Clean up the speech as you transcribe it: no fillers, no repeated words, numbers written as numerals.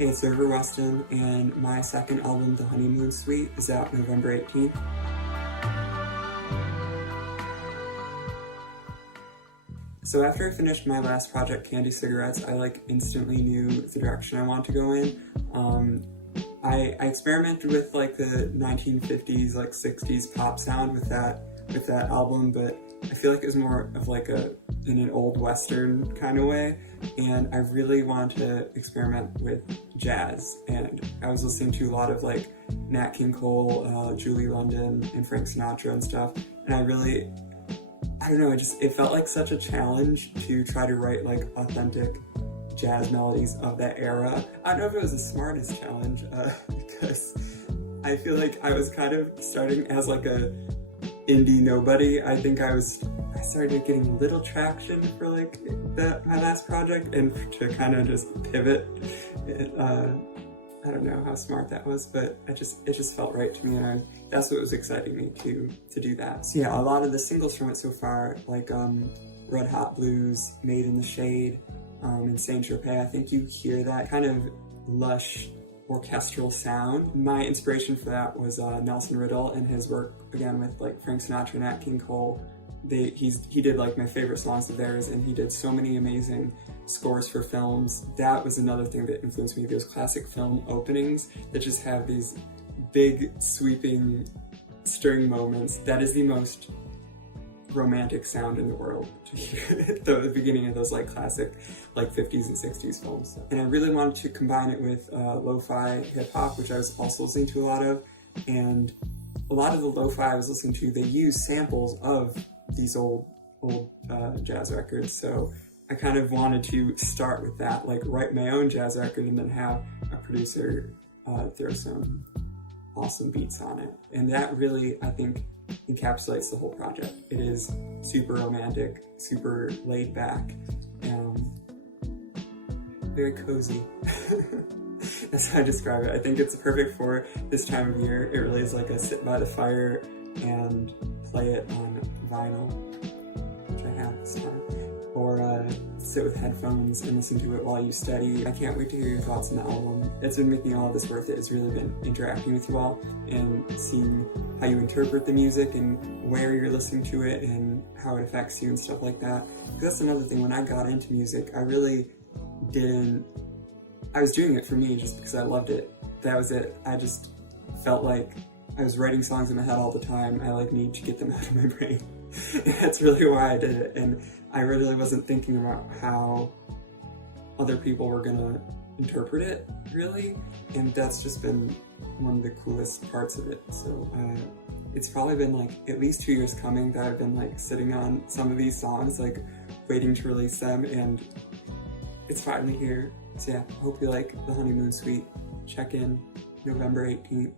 Hey, it's River Weston, and my second album, The Honeymoon Suite, is out November 18th. So after I finished my last project, Candy Cigarettes, I instantly knew the direction I want to go in. I experimented with the 1950s, 60s pop sound with that album, but I feel like it was more of in an old Western kind of way, and I really wanted to experiment with jazz, and I was listening to a lot of Nat King Cole, Julie London, and Frank Sinatra and stuff, and I don't know, it felt like such a challenge to try to write authentic jazz melodies of that era. I don't know if it was the smartest challenge, because I feel like I was kind of starting as a indie nobody. I think I started getting a little traction for my last project, and to kind of just pivot, I don't know how smart that was, but it just felt right to me, and that's what was exciting me to do that. So yeah, a lot of the singles from it so far, Red Hot Blues, Made in the Shade, and Saint Tropez, I think you hear that kind of lush orchestral sound. My inspiration for that was Nelson Riddle and his work again with Frank Sinatra and Nat King Cole. He did my favorite songs of theirs, and he did so many amazing scores for films. That was another thing that influenced me, those classic film openings that just have these big sweeping string moments. That is the most romantic sound in the world to hear at the beginning of those classic 50s and 60s films. And I really wanted to combine it with lo-fi hip-hop, which I was also listening to a lot of, and a lot of the lo-fi I was listening to, they use samples of these old jazz records, so I kind of wanted to start with that, write my own jazz record and then have a producer throw some awesome beats on it. And that really, I think, encapsulates the whole project. It is super romantic, super laid back, and very cozy. That's how I describe it. I think it's perfect for this time of year. It really is a sit by the fire and play it on vinyl, which I have this time, or sit with headphones and listen to it while you study. I can't wait to hear your thoughts on the album. It's been making all of this worth it. It's really been interacting with you all and seeing how you interpret the music and where you're listening to it and how it affects you and stuff like that. Because that's another thing, when I got into music, I was doing it for me just because I loved it. That was it. I just felt like I was writing songs in my head all the time. I need to get them out of my brain. And that's really why I did it. And I really wasn't thinking about how other people were gonna interpret it, really. And that's just been one of the coolest parts of it. So it's probably been at least 2 years coming that I've been sitting on some of these songs, waiting to release them, and it's finally here. So yeah, I hope you like The Honeymoon Suite. Check in November 18th.